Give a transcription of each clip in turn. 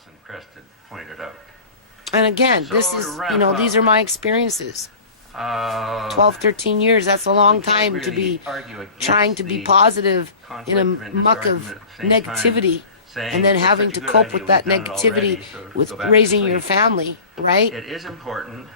Allison Crest had pointed out. And again, So this to is, wrap you know, up, these are my experiences. 12, 13 years, that's a long time to be trying to be positive in a muck of negativity and then having to cope with that negativity with raising your family, right? It is important.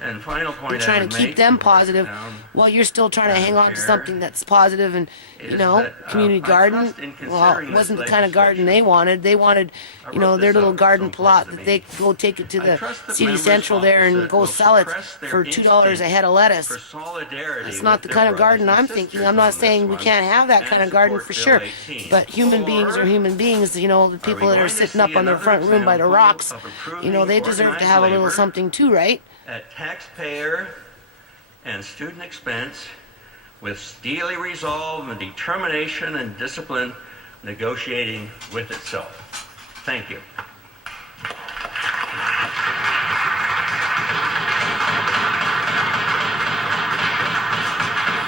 And final point And trying to keep them positive while you're still trying to hang on to something that's positive. And you know, community garden, well, it wasn't the kind of garden they wanted. They wanted, you know, their little garden plot that they could go take it to the city central there and go sell it for $2 a head of lettuce. That's not the kind of garden I'm thinking. I'm not saying we can't have that kind of garden for sure, but human beings are human beings. You know, the people that are sitting up on their front room by the rocks, you know, they deserve to have a little something too, right? At taxpayer and student expense, with steely resolve and determination and discipline, negotiating with itself. Thank you.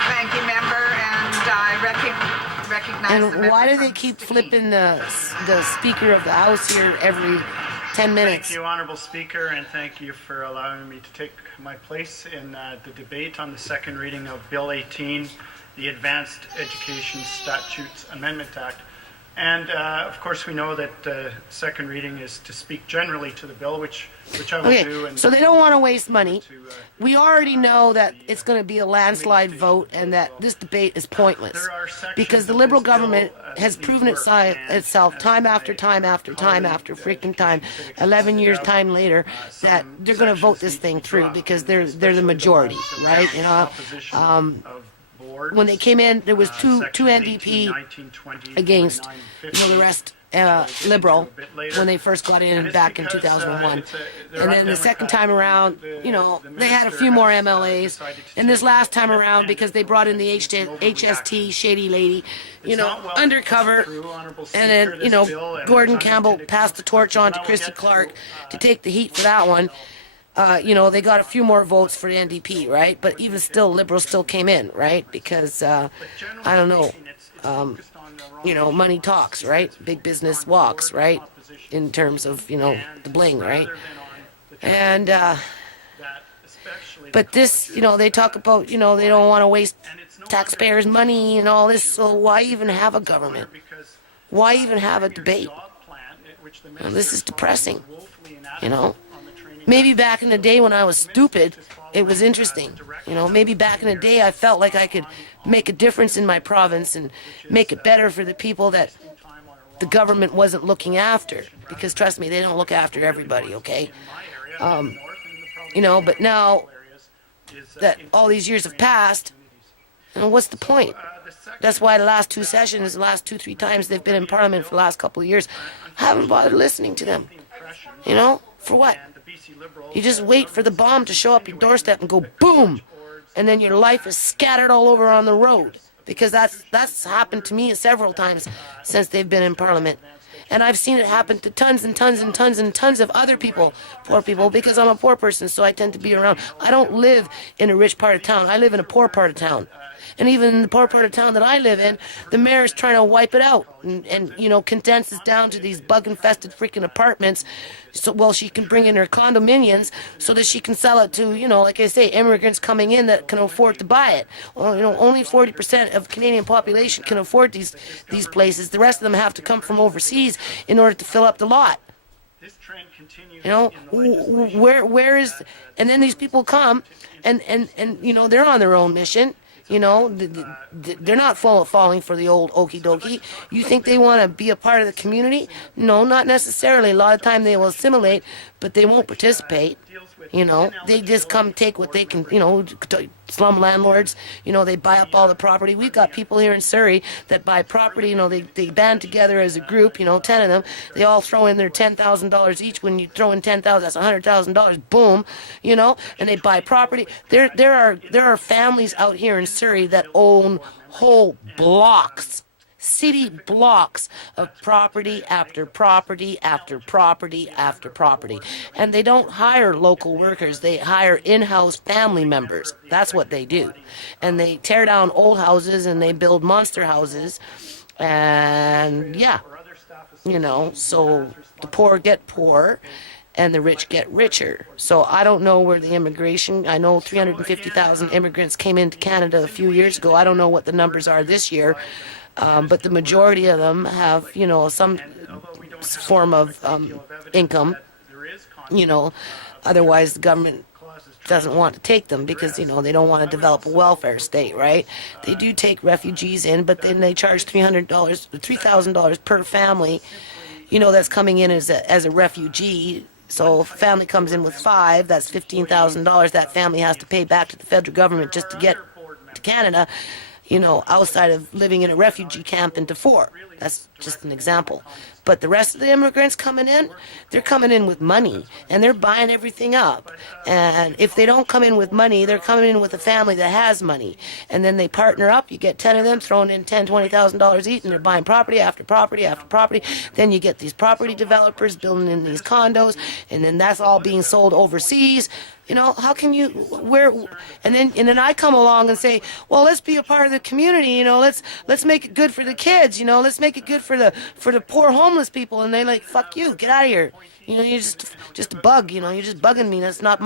Thank you, member, and I recognize the And member why do they from keep Stikine. flipping the Speaker of the House here every 10 minutes? Thank you, Honourable Speaker, and thank you for allowing me to take my place in the debate on the second reading of Bill 18, the Advanced Education Statutes Amendment Act. And of course, we know that the second reading is to speak generally to the bill, which I will do. Okay, And so they don't want to waste money. We already know that it's going to be a landslide vote and that this debate is pointless There are sections because the of Liberal this bill, government has that proven need work, and itself as time after my time after time after colleague, freaking time, Felix 11 years pointed out, time later, that some they're going to vote this sections thing need to be through dropped, because and they're the especially majority, ones around right? You know, composition of boards. when they came in, there was two Sections 18, NDP 19, 20, against, 49, you know, the 50. rest Liberal when they first got in And it's back in because, 2001. they're And then the second time around, you know, they had a few more MLAs. And this last time around, because they brought in the HST shady lady, you know, undercover. And then, you know, Gordon Campbell passed the torch on to Christy Clark to take the heat for that one. You know, they got a few more votes for the NDP, right? But even still, Liberals still came in, right? Because, I don't know, you know, money talks, right? Big business walks, right? In terms of, you know, the bling, right? And, but this, you know, they talk about, you know, they don't want to waste taxpayers' money and all this, so why even have a government? Why even have a debate? Well, this is depressing, you know? Maybe back in the day when I was stupid, it was interesting. You know, maybe back in the day I felt like I could make a difference in my province and make it better for the people that the government wasn't looking after. Because trust me, they don't look after everybody, okay? You know, but now that all these years have passed, you know, what's the point? That's why the last two sessions, the last 2-3 times they've been in Parliament for the last couple of years, I haven't bothered listening to them. You know, for what? You just wait for the bomb to show up your doorstep and go boom, and then your life is scattered all over on the road. Because that's happened to me several times since they've been in Parliament. And I've seen it happen to tons and tons and tons and tons of other people, poor people, because I'm a poor person, so I tend to be around. I don't live in a rich part of town. I live in a poor part of town. And even in the poor part of town that I live in, the mayor's trying to wipe it out and you know, condense it down to these bug-infested freaking apartments so, well, she can bring in her condominiums so that she can sell it to, you know, like I say, immigrants coming in that can afford to buy it. Well, you know, only 40% of Canadian population can afford these places. The rest of them have to come from overseas in order to fill up the lot. You know, where is, and then these people come and you know, they're on their own mission. You know, they're not falling for the old okie dokie. You think they want to be a part of the community? No, not necessarily. A lot of time they will assimilate, but they won't participate. You know, they just come take what they can, you know, slum landlords, you know, they buy up all the property. We've got people here in Surrey that buy property, you know, they band together as a group, you know, 10 of them. They all throw in their $10,000 each. When you throw in 10,000, that's $100,000, boom, you know, and they buy property. There are families out here in Surrey that own whole blocks, city blocks of property after property after property after property. And they don't hire local workers. They hire in-house family members. That's what they do. And they tear down old houses and they build monster houses. And yeah, So the poor get poorer and the rich get richer. So I don't know where the immigration, I know 350,000 immigrants came into Canada a few years ago. I don't know what the numbers are this year, but the majority of them have, some form of income, otherwise the government doesn't want to take them because, they don't want to develop a welfare state, right? They do take refugees in, but then they charge $3,000 per family, that's coming in as a refugee. So if a family comes in with 5, that's $15,000 that family has to pay back to the federal government just to get to Canada, outside of living in a refugee camp into 4. That's just an example. But the rest of the immigrants coming in, they're coming in with money and they're buying everything up. And if they don't come in with money, they're coming in with a family that has money. And then they partner up. You get 10 of them throwing in $10,000, $20,000 each, and they're buying property after property after property. Then you get these property developers building in these condos, and then that's all being sold overseas. How can you, and then I come along and say, well, let's be a part of the community, let's make it good for the kids, let's make it good for the poor homeless people. And they're like, fuck you, get out of here. You're just a bug, you're just bugging me. That's not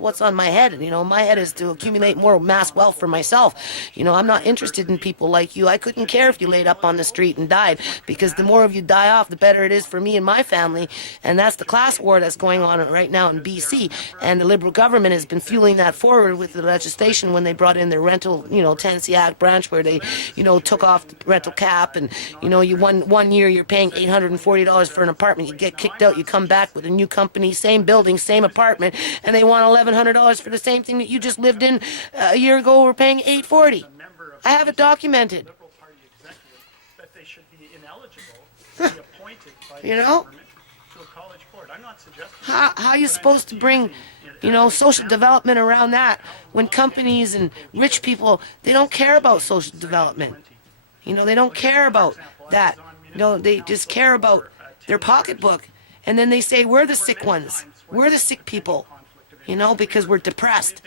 what's on my head. My head is to accumulate more mass wealth for myself. I'm not interested in people like you. I couldn't care if you laid up on the street and died, because the more of you die off, the better it is for me and my family. And that's the class war that's going on right now in BC. And the Liberal government has been fueling that forward with the legislation when they brought in their rental, Tenancy Act branch, where they, took off the rental cap, and, you one year you're paying $840 for an apartment. You get kicked out, you come back with a new company, same building, same apartment, and they want $1,100 for the same thing that you just lived in a year ago. We're paying $840. I have it documented. That they should be ineligible to be appointed by the government to a college board. I'm not suggesting how are you supposed to bring social development around that when companies and rich people, they don't care about social development. They don't care about that. They just care about their pocketbook. And then they say, we're the sick ones. We're the sick people, because we're depressed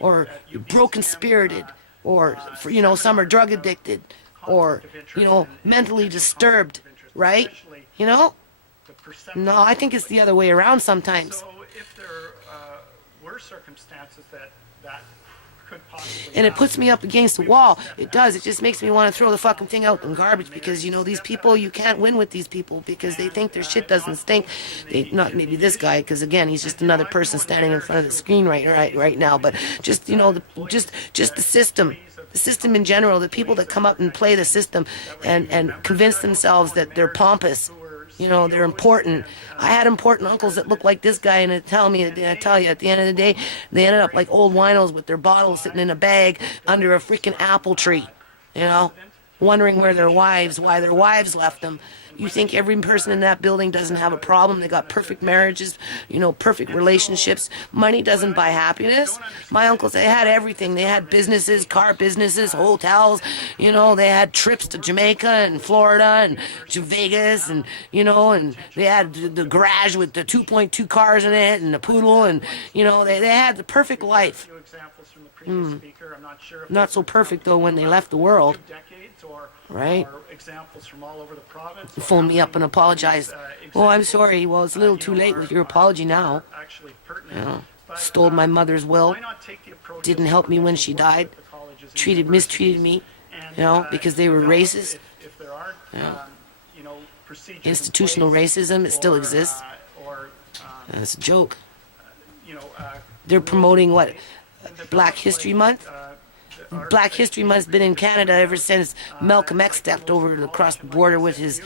or broken-spirited, or, some are drug addicted or, mentally disturbed, right? No, I think it's the other way around sometimes. So if there were circumstances that could possibly And it puts me up against the wall. It does. It just makes me want to throw the fucking thing out in garbage, because, these people, you can't win with these people because they think their shit doesn't stink. Not maybe this guy, because, again, he's just another person standing in front of the screen right now. But just, just the system. The system in general, the people that come up and play the system and convince themselves that they're pompous. They're important. I had important uncles that looked like this guy, and I tell you, at the end of the day, they ended up like old winos with their bottles sitting in a bag under a freaking apple tree, wondering why their wives left them. You think every person in that building doesn't have a problem? They got perfect marriages, perfect relationships. Money doesn't buy happiness. My uncles, they had everything. They had businesses, car businesses, hotels. They had trips to Jamaica and Florida and to Vegas, and and they had the garage with the 2.2 cars in it and the poodle, and they had the perfect life. examples from the previous speaker. I'm not sure if Not so perfect though when they left the world. decades or Right. or examples from all over the province. Phone me up and apologize. Oh, I'm sorry. Well, it's a little too late with your apology now. Actually pertinent. But, Stole my mother's will. why not take the approach Didn't of help me when she working died. with the colleges and Mistreated me, and, because they were develop racist. If there are, procedures in Institutional place racism, it still or, exists. Or, That's a joke. you know, They're promoting what? develop Black History Month? our- Black History Month's been in Canada ever since Malcolm X stepped over across the border with his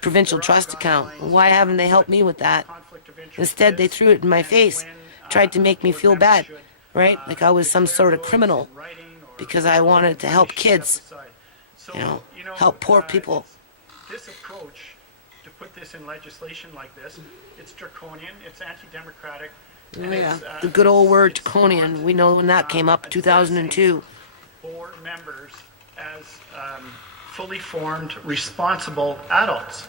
provincial trust account. Why haven't they helped me with that? conflict of interest Instead, they is threw it in my face, tried to make me feel bad, right? Like I was some sort of criminal writing or because I wanted to help kids, aside. So, help poor people. This approach to put this in legislation like this, it's draconian, it's anti-democratic. and Yeah, it's, the good old word it's draconian. We know when that came up, 2002. board members as fully formed, responsible adults.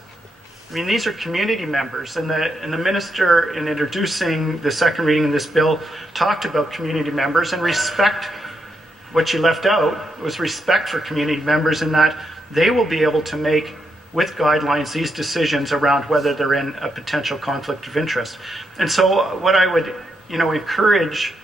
I mean, these are community members, and the minister, in introducing the second reading of this bill, talked about community members and respect. What she left out was respect for community members, in that they will be able to make with guidelines these decisions around whether they're in a potential conflict of interest. And so what I would, encourage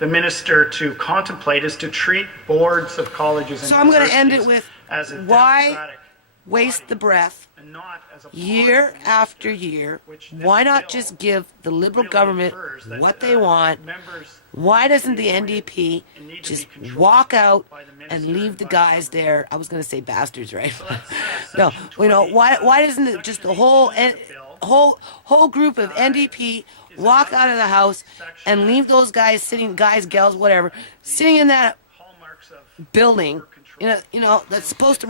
the minister to contemplate is to treat boards of colleges and So I'm going to end it universities with as a why democratic waste body the breath and not as a year body after year? which this Why not bill just give the Liberal really government infers that, what they want? members Why doesn't the appointed NDP and need to just be controlled walk out by the and minister leave and the by guys government. there? I was going to say bastards, right? that's, No, section why 20, doesn't it just section the whole 18 of the bill, whole group of NDP walk out of the house and leave those guys sitting, guys, gals, whatever, sitting in that hallmarks of building, that's supposed to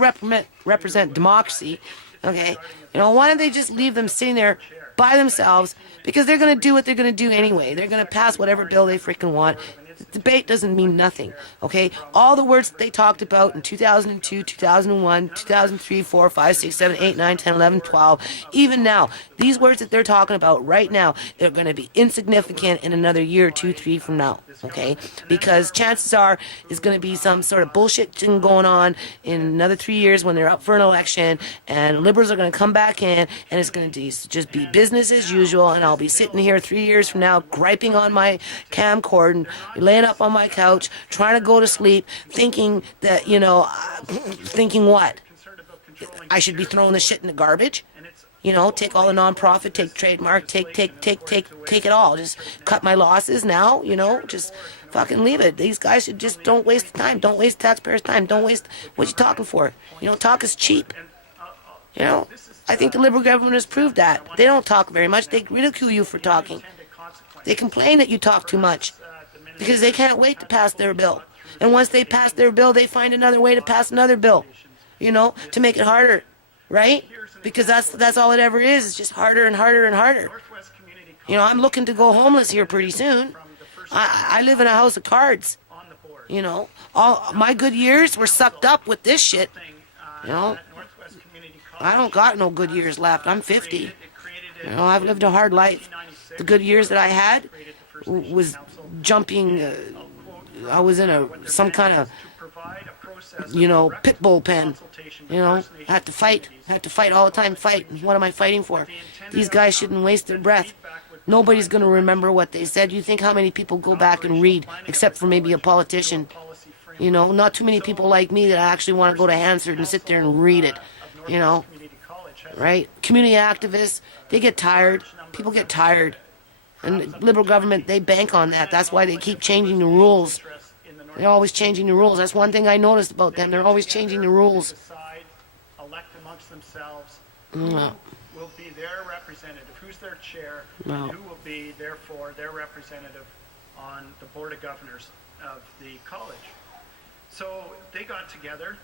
represent democracy, okay? Why don't they just leave them sitting there by themselves? Because they're going to do what they're going to do anyway. They're going to pass whatever bill they freaking want. The debate doesn't mean nothing, okay? All the words that they talked about in 2002, 2001, 2003, 4, 5, 6, 7, 8, 9, 10, 11, 12, even now, these words that they're talking about right now, they're going to be insignificant in another year, 2, 3 from now, okay? Because chances are there's going to be some sort of bullshit thing going on in another 3 years when they're up for an election, and Liberals are going to come back in, and it's going to just be business as usual, and I'll be sitting here 3 years from now griping on my camcorder and laying up on my couch, trying to go to sleep, thinking that, thinking what? concerned about controlling I should be throwing the shit in the garbage? and it's Take all the non-profit, take trademark, take it all. Just cut my losses now, just fucking leave it. These guys should just don't waste the time. Don't waste taxpayers' time. Don't waste what you talking for. Talk is cheap. I think the Liberal government has proved that. They don't talk very much. They ridicule you for talking. They complain that you talk too much because they can't wait to pass their bill. And once they pass their bill, they find another way to pass another bill, to make it harder, right? Because that's all it ever is. It's just harder and harder and harder. Northwest Community I'm looking to go homeless here pretty soon. I live in a house of cards. on the board. All my good years were sucked up with this shit. Northwest Community College I don't got no good years left. I'm 50. it created I've lived a hard life. The good years that I had was jumping. I was in some kind of, to provide a process pit bull pen. I had to fight all the time. Fight. And what am I fighting for? These guys shouldn't waste their breath. Nobody's going to remember what they said. You think how many people go back and read, except for maybe a politician? Not too many people like me that actually want to go to Hansard and sit there and read it. Right? Community activists, they get tired. People get tired. And the Liberal government, they bank on that. That's why they keep changing the rules. They're always changing the rules. That's one thing I noticed about them. They're always changing the rules. decide, elect amongst themselves No. who will be their representative, who's their chair, No. and who will be therefore their representative on the Board of Governors of the college. So they got together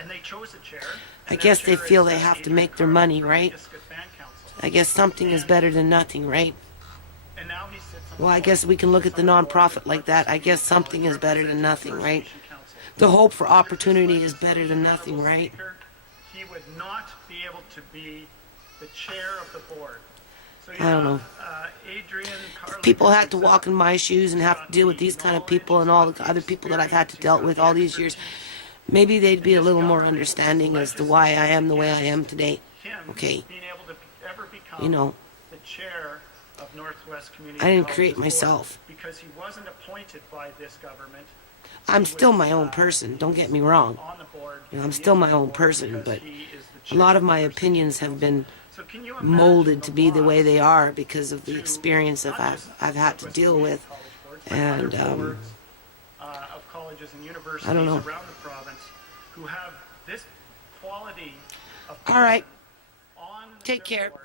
and they chose a chair. I and that guess they chair feel is they have to Adrian make their Carr money, from right? District Band Council. I guess something is better than nothing, right? And now he sits on the Well, I board. guess we can look at the nonprofit like that. I guess something is better than nothing, right? The hope for opportunity is better than nothing, right? He would not be able to be the chair of the board. So you I don't have, know. Adrian Carlin, People had to who's, walk in my shoes and have to deal with these kind of people and all the other people that I've had to deal with all these years. Maybe they'd be a little more understanding as to why I am the way I am today. him Okay. being able to ever become You know, the chair of Northwest Community I didn't College's create board myself. because he wasn't appointed by this government I'm still my own person, don't get me wrong. on the board. I'm still my own person, because but he is the a chair. lot of my opinions have been So can you imagine molded to be the way loss they are because of the experience not I've just had to Northwest deal Community with. College boards, but And, other boards, of colleges and universities I don't know. around the province who have this quality of All right. person on Take their care. board